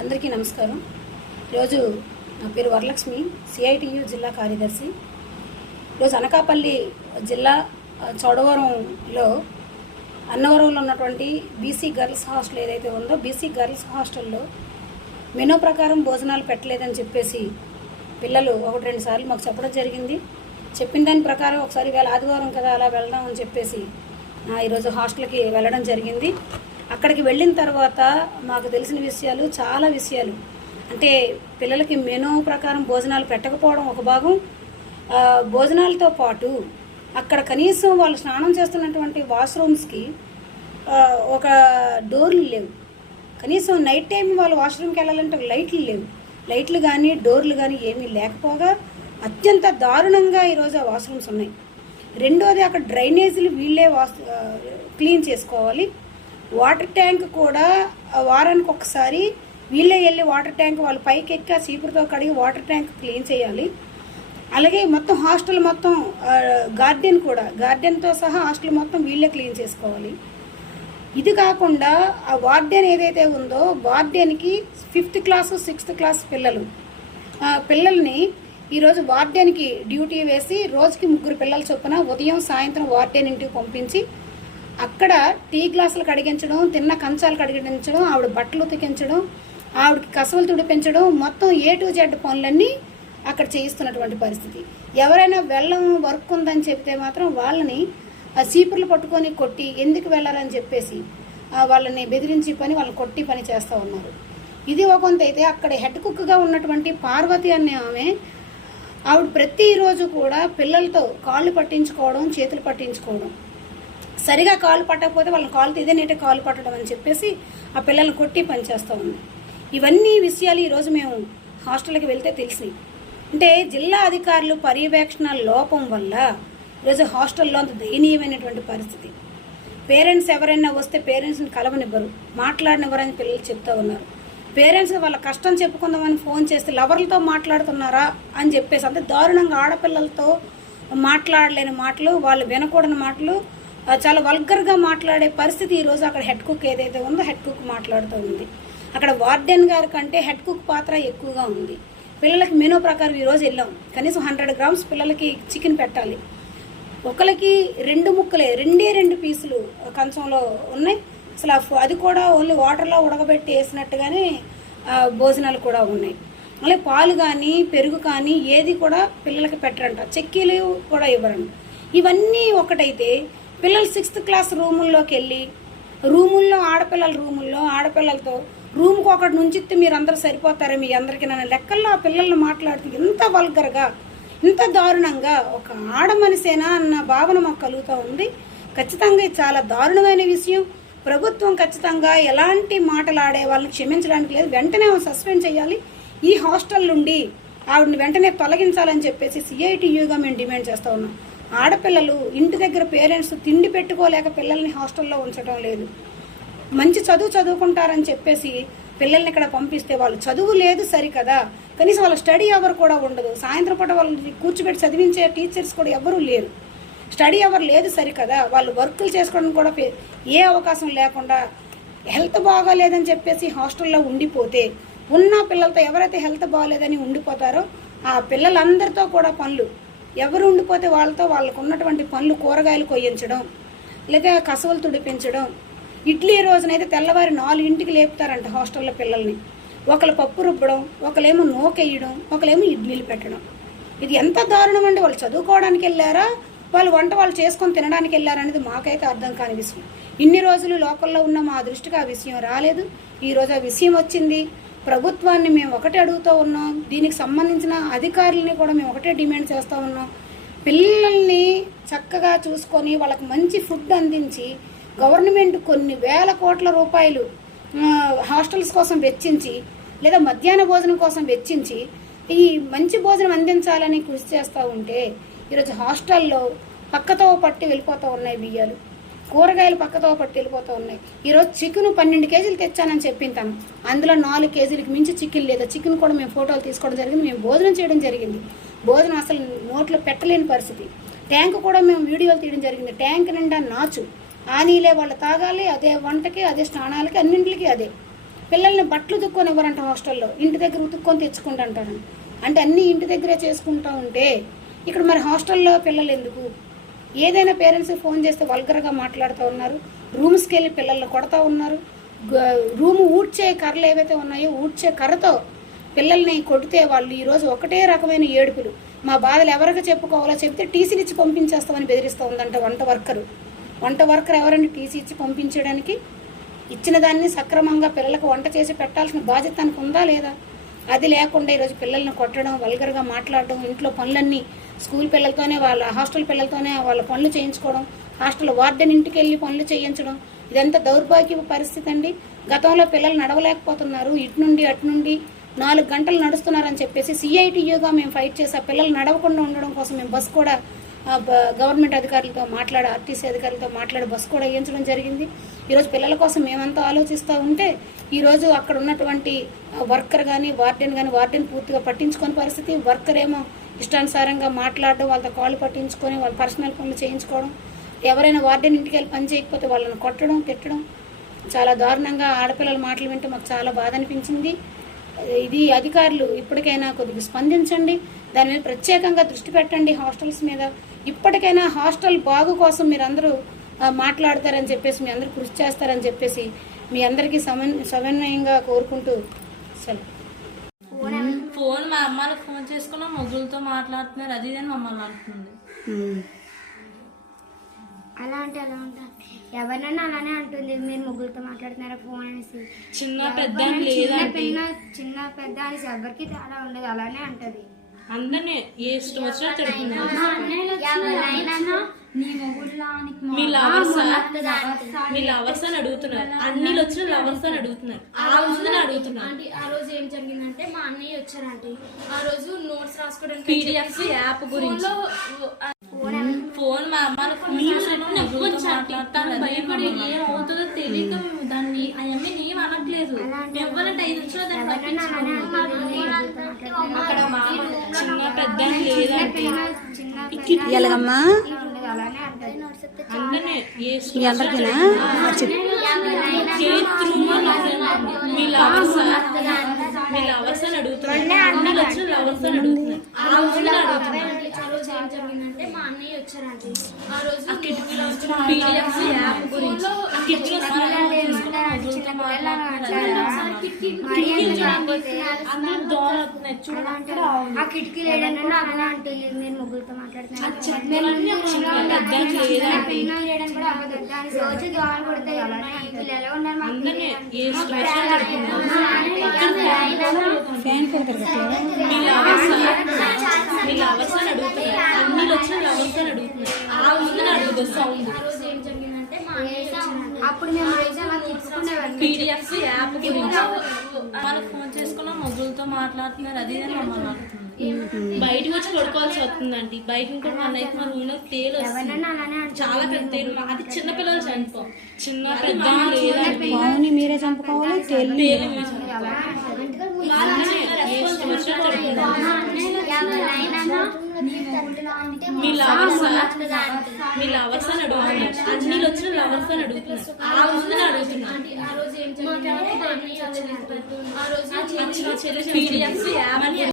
అందరికీ నమస్కారం. ఈరోజు నా పేరు వరలక్ష్మి, సిఐటియు జిల్లా కార్యదర్శి. ఈరోజు అనకాపల్లి జిల్లా చౌడవరంలో అన్నవరంలో ఉన్నటువంటి బీసీ గర్ల్స్ హాస్టల్ ఏదైతే ఉందో బీసీ గర్ల్స్ హాస్టల్లో మెనూ ప్రకారం భోజనాలు పెట్టలేదని చెప్పేసి పిల్లలు 1-2 సార్లు మాకు చెప్పడం జరిగింది. చెప్పిన దాని ప్రకారం ఒకసారి వేళ ఆదివారం కదా అలా వెళ్దాం అని చెప్పేసి ఈరోజు హాస్టల్కి వెళ్ళడం జరిగింది. అక్కడికి వెళ్ళిన తర్వాత మాకు తెలిసిన విషయాలు చాలా విషయాలు, అంటే పిల్లలకి మెనూ ప్రకారం భోజనాలు పెట్టకపోవడం ఒక భాగం, భోజనాలతో పాటు అక్కడ కనీసం వాళ్ళు స్నానం చేస్తున్నటువంటి వాష్రూమ్స్కి ఒక డోర్లు లేవు. కనీసం నైట్ టైం వాళ్ళు వాష్రూమ్కి వెళ్ళాలంటే లైట్లు లేవు. లైట్లు కానీ డోర్లు కానీ ఏమీ లేకపోగా అత్యంత దారుణంగా ఈరోజు ఆ వాష్రూమ్స్ ఉన్నాయి. రెండోది అక్కడ డ్రైనేజీలు వీళ్ళే క్లీన్ చేసుకోవాలి. వాటర్ ట్యాంక్ కూడా వారానికి ఒకసారి వీళ్ళే వెళ్ళి వాటర్ ట్యాంక్ వాళ్ళు పైకి ఎక్కి చీపురుతో కడిగి వాటర్ ట్యాంక్ క్లీన్ చేయాలి. అలాగే మొత్తం హాస్టల్ మొత్తం గార్డెన్తో సహా హాస్టల్ మొత్తం వీళ్ళే క్లీన్ చేసుకోవాలి. ఇది కాకుండా ఆ వార్డెన్ ఏదైతే ఉందో వార్డెన్కి 5th క్లాసు 6th క్లాస్ పిల్లల్ని ఈరోజు వార్డెన్కి డ్యూటీ వేసి రోజుకి 3 పిల్లల చొప్పున ఉదయం సాయంత్రం వార్డెన్ ఇంటికి పంపించి అక్కడ టీ గ్లాసులు కడిగించడం, తిన్న కంచాలు కడిగించడం, ఆవిడ బట్టలు ఉతికించడం, ఆవిడకి కసవలు తుడిపించడం, మొత్తం A to Z పనులన్నీ అక్కడ చేయిస్తున్నటువంటి పరిస్థితి. ఎవరైనా వెళ్ళం వర్క్ ఉందని చెప్తే మాత్రం వాళ్ళని చీపుర్లు పట్టుకొని కొట్టి ఎందుకు వెళ్ళాలని చెప్పేసి వాళ్ళని బెదిరించి వాళ్ళని కొట్టి పని చేస్తూ ఉన్నారు. ఇది ఒక కొంత అయితే అక్కడ హెడ్ కుక్గా ఉన్నటువంటి పార్వతి అనే ఆవిడ ప్రతిరోజు కూడా పిల్లలతో కాళ్ళు పట్టించుకోవడం, చేతులు పట్టించుకోవడం, సరిగా కాలు పట్టకపోతే వాళ్ళని కాలు తీదేనేటే కాలు పట్టడం అని చెప్పేసి ఆ పిల్లల్ని కొట్టి పనిచేస్తూ ఉంది. ఇవన్నీ విషయాలు ఈరోజు మేము హాస్టల్కి వెళ్తే తెలిసినాయి. అంటే జిల్లా అధికారులు పర్యవేక్షణ లోపం వల్ల ఈరోజు హాస్టల్లో అంత దయనీయమైనటువంటి పరిస్థితి. పేరెంట్స్ ఎవరైనా వస్తే పేరెంట్స్ని కలవనివ్వరు, మాట్లాడనివ్వరని పిల్లలు చెప్తూ ఉన్నారు. పేరెంట్స్ వాళ్ళ కష్టం చెప్పుకుందామని ఫోన్ చేస్తే లవర్లతో మాట్లాడుతున్నారా అని చెప్పేసి అంత దారుణంగా ఆడపిల్లలతో మాట్లాడలేని మాటలు, వాళ్ళు వినకూడని మాటలు, చాలా వల్గర్గా మాట్లాడే పరిస్థితి ఈరోజు అక్కడ హెడ్ కుక్ ఏదైతే ఉందో హెడ్ కుక్ మాట్లాడుతూ ఉంది. అక్కడ వార్డెన్ గారి కంటే హెడ్ కుక్ పాత్ర ఎక్కువగా ఉంది. పిల్లలకి మెనూ ప్రకారం ఈరోజు వెళ్ళాం, కనీసం 100 grams పిల్లలకి చికెన్ పెట్టాలి. ఒకరికి 2 ముక్కలే, 2 పీసులు కంచంలో ఉన్నాయి. అసలు అది కూడా ఓన్లీ వాటర్లో ఉడకబెట్టి వేసినట్టుగానే భోజనాలు కూడా ఉన్నాయి. అలాగే పాలు కానీ పెరుగు కానీ ఏది కూడా పిల్లలకి పెట్టరంట, చెక్కీలు కూడా ఇవ్వరంట. ఇవన్నీ ఒకటైతే పిల్లలు 6th క్లాస్ రూముల్లోకి వెళ్ళి ఆడపిల్లల రూముల్లో ఆడపిల్లలతో రూమ్కి ఒకటి నుంచితే మీరు అందరూ సరిపోతారా మీ అందరికీ నన్ను లెక్కల్లో ఆ పిల్లల్ని మాట్లాడుతూ ఇంత వల్గర్గా ఇంత దారుణంగా ఒక ఆడ మనిషేనా అన్న భావన మాకు కలుగుతూ ఉంది. ఖచ్చితంగా ఇది చాలా దారుణమైన విషయం. ప్రభుత్వం ఖచ్చితంగా ఎలాంటి మాటలు ఆడే వాళ్ళని క్షమించడానికి లేదు, వెంటనే సస్పెండ్ చేయాలి. ఈ హాస్టల్ నుండి ఆవిడని వెంటనే తొలగించాలని చెప్పేసి సిఐటియుగా మేము డిమాండ్ చేస్తూ ఉన్నాం. ఆడపిల్లలు ఇంటి దగ్గర పేరెంట్స్ తిండి పెట్టుకోలేక పిల్లల్ని హాస్టల్లో ఉంచడం లేదు. మంచి చదువుకుంటారని చెప్పేసి పిల్లల్ని ఇక్కడ పంపిస్తే వాళ్ళు చదువు లేదు సరికదా, కనీసం వాళ్ళ స్టడీ అవర్ కూడా ఉండదు. సాయంత్రం పూట వాళ్ళని కూర్చోబెట్టి చదివించే టీచర్స్ కూడా ఎవరూ లేరు. స్టడీ అవర్ లేదు సరికదా, వాళ్ళు వర్కులు చేసుకోవడం కూడా ఏ అవకాశం లేకుండా హెల్త్ బాగాలేదని చెప్పేసి హాస్టల్లో ఉండిపోతే ఉన్న పిల్లలతో ఎవరైతే హెల్త్ బాగాలేదని ఉండిపోతారో ఆ పిల్లలందరితో కూడా పనులు ఎవరు ఉండిపోతే వాళ్ళతో వాళ్ళకు ఉన్నటువంటి పనులు కూరగాయలు కొయ్యించడం, లేదా కసవలు తుడిపించడం. ఇడ్లీ రోజునైతే తెల్లవారి 4 లేపుతారంట హాస్టల్లో పిల్లల్ని. ఒకళ్ళు పప్పు రుబ్బడం, ఒకళ్ళేమో నూకెయ్యడం, ఒకళ్ళేమో ఇడ్లీలు పెట్టడం. ఇది ఎంత దారుణం అండి. వాళ్ళు చదువుకోవడానికి వెళ్ళారా, వాళ్ళు చేసుకొని తినడానికి వెళ్ళారా అనేది మాకైతే అర్థం కాని విషయం. ఇన్ని రోజులు లోకల్లో ఉన్న మా దృష్టికి ఆ విషయం రాలేదు. ఈరోజు ఆ విషయం వచ్చింది. ప్రభుత్వాన్ని మేము ఒకటే అడుగుతూ ఉన్నాం, దీనికి సంబంధించిన అధికారులని కూడా మేము ఒకటే డిమాండ్ చేస్తూ ఉన్నాం. పిల్లల్ని చక్కగా చూసుకొని వాళ్ళకి మంచి ఫుడ్ అందించి గవర్నమెంట్ కొన్ని వేల కోట్ల రూపాయలు హాస్టల్స్ కోసం వెచ్చించి, లేదా మధ్యాహ్న భోజనం కోసం వెచ్చించి ఈ మంచి భోజనం అందించాలని కృషి చేస్తూ ఉంటే ఈరోజు హాస్టల్లో పక్కతో పట్టి వెళ్ళిపోతూ ఉన్నాయి బియ్యాలు, కూరగాయలు పక్కతో పట్టి వెళ్ళిపోతూ ఉన్నాయి. ఈరోజు చికెన్ 12 కేజీలు తెచ్చానని చెప్పింటాను, అందులో 4 కేజీలకు మించి చికెన్ లేదా చికెన్ కూడా మేము ఫోటోలు తీసుకోవడం జరిగింది, మేము భోజనం చేయడం జరిగింది. భోజనం అసలు నోట్లో పెట్టలేని పరిస్థితి. ట్యాంక్ కూడా మేము వీడియోలు తీయడం జరిగింది. ట్యాంక్ నిండా నాచు, ఆ నీళ్ళే వాళ్ళు తాగాలి, అదే వంటకి, అదే స్నానాలకి, అన్నింటికి అదే. పిల్లల్ని బట్టలు ఉతుక్కొని ఇవ్వరంట హాస్టల్లో, ఇంటి దగ్గర ఉతుక్కొని తెచ్చుకుంటూ అంటారు. అంటే అన్నీ ఇంటి దగ్గరే చేసుకుంటూ ఉంటే ఇక్కడ మరి హాస్టల్లో పిల్లలు ఎందుకు? ఏదైనా పేరెంట్స్ ఫోన్ చేస్తే వల్గర్గా మాట్లాడుతూ ఉన్నారు, రూమ్స్కి వెళ్ళి పిల్లల్ని కొడతా ఉన్నారు. రూము ఊడ్చే కర్రలు ఏవైతే ఉన్నాయో ఊడ్చే కర్రతో పిల్లల్ని కొడితే వాళ్ళు ఈరోజు ఒకటే రకమైన ఏడుపులు. మా బాధలు ఎవరికి చెప్పుకోవాలో చెప్తే టీసీలు ఇచ్చి పంపించేస్తామని బెదిరిస్తూ ఉందంట వంట వర్కర్ ఎవరండి టీసీ ఇచ్చి పంపించడానికి? ఇచ్చిన దాన్ని సక్రమంగా పిల్లలకు వంట చేసి పెట్టాల్సిన బాధ్యత తనకు ఉందా లేదా? అది లేకుండా ఈరోజు పిల్లల్ని కొట్టడం, వల్గర్గా మాట్లాడడం, ఇంట్లో పనులన్నీ స్కూల్ పిల్లలతోనే వాళ్ళ హాస్టల్ పిల్లలతోనే వాళ్ళ పనులు చేయించుకోవడం, హాస్టల్ వార్డెన్ ఇంటికి వెళ్ళి పనులు చేయించడం, ఇదంతా దౌర్భాగ్య పరిస్థితి అండి. గతంలో పిల్లలు నడవలేకపోతున్నారు, ఇటు నుండి అటు నుండి 4 గంటలు నడుస్తున్నారని చెప్పేసి సిఐటియుగా మేము ఫైట్ చేసి ఆ పిల్లలు నడవకుండా ఉండడం కోసం మేము బస్సు కూడా గవర్నమెంట్ అధికారులతో మాట్లాడి, ఆర్టీసీ అధికారులతో మాట్లాడి బస్సు కూడా వేయించడం జరిగింది. ఈరోజు పిల్లల కోసం మేమంతా ఆలోచిస్తూ ఉంటే ఈరోజు అక్కడ ఉన్నటువంటి వర్కర్ కానీ వార్డెన్ పూర్తిగా పట్టించుకొని పరిస్థితి. వర్కర్ ఏమో ఇష్టానుసారంగా మాట్లాడడం, వాళ్ళతో కాళ్ళు పట్టించుకొని వాళ్ళ పర్సనల్ పనులు చేయించుకోవడం, ఎవరైనా వార్డెన్ ఇంటికి వెళ్ళి పని చేయకపోతే వాళ్ళని కొట్టడం, తిట్టడం, చాలా దారుణంగా ఆడపిల్లల మాటలు వింటే మాకు చాలా బాధ అనిపించింది. ఇది అధికారులు ఇప్పటికైనా కొద్దిగా స్పందించండి, దాని మీద ప్రత్యేకంగా దృష్టి పెట్టండి హాస్టల్స్ మీద. ఇప్పటికైనా హాస్టల్ బాగు కోసం మీరు అందరూ మాట్లాడతారని చెప్పేసి, మీ అందరూ కృషి చేస్తారని చెప్పేసి మీ అందరికీ సమన్వయంగా కోరుకుంటూ సెలవు. ఫోన్ మా అమ్మని ఫోన్ చేసుకున్నా మొగ్గులతో మాట్లాడుతున్నారు, అది అని మమ్మల్ని అంటుంది. అలా అంటే ఎవరినైనా అలానే అంటుంది, మీరు ముగ్గులతో మాట్లాడుతున్నారా ఫోన్ అనేసి. చిన్న పెద్ద అనేసి ఎవరికి తేడా ఉండదు, అలానే అంటది. అందరినీ ఏ ఇష్టం వచ్చినట్టు మీ లవర్స్ అని అడుగుతున్నారు, అన్ని వచ్చిన లవర్స్ అని అడుగుతున్నారు, ఆ రోజు ఏం జరిగిందంటే మా అన్నయ్య వచ్చారంటే ఆ రోజు నోట్స్ రాసుకోవడానికి పీడిఎఫ్ యాప్ గురించి ఫోన్ మా అమ్మని ఫోన్ మాట్లాడతాను, భయపడి ఏమవుతుందో తెలియక మేము దాన్ని అవన్నీ ఏం అనట్లేదు. ఎవరంటే 5 నిమిషాలు దాన్ని అక్కడ మా చిన్న పెద్ద లేదంటే అందరినీ మీ లవర్స్ అని అడుగుతున్నారు, అన్ని వచ్చిన లవర్స్ అని అడుగుతున్నారు. ఆ రోజు ఏం జరిగిందంటే మా అన్నయ్య వచ్చారంటే ఆ రోజు పీడిఎఫ్ యాప్ గురించి ఆ కిటికీలు ఏడన్నా అలా అంటే నేను ముగ్గులతో మాట్లాడుతున్నాను, రోజు దోమలు కొడతాయి, వీళ్ళు ఎలా ఉన్నారు అప్పుడు మేము పీడిఎఫ్ యాప్ గురించి మనకు ఫోన్ చేసుకున్నా మొగ్గులతో మాట్లాడుతున్నారు, అది అని మమ్మల్ని అంటుంది. బయటకు వచ్చి పడుకోవాల్సి వస్తుందండి. బయట కూడా మన అయితే మా రూమ్ లో తేలు చాలా పెద్ద తేలు, అది చిన్నపిల్లలు చనిపో చిన్న పెద్ద మీరే చంపుకోవాలి. మీ లవర్స్ అని అడుగుతున్నారు, అన్ని వచ్చిన లవర్స్ అని అడుగుతున్నారు, ఆ రోజు పీడిఎఫ్ యాప్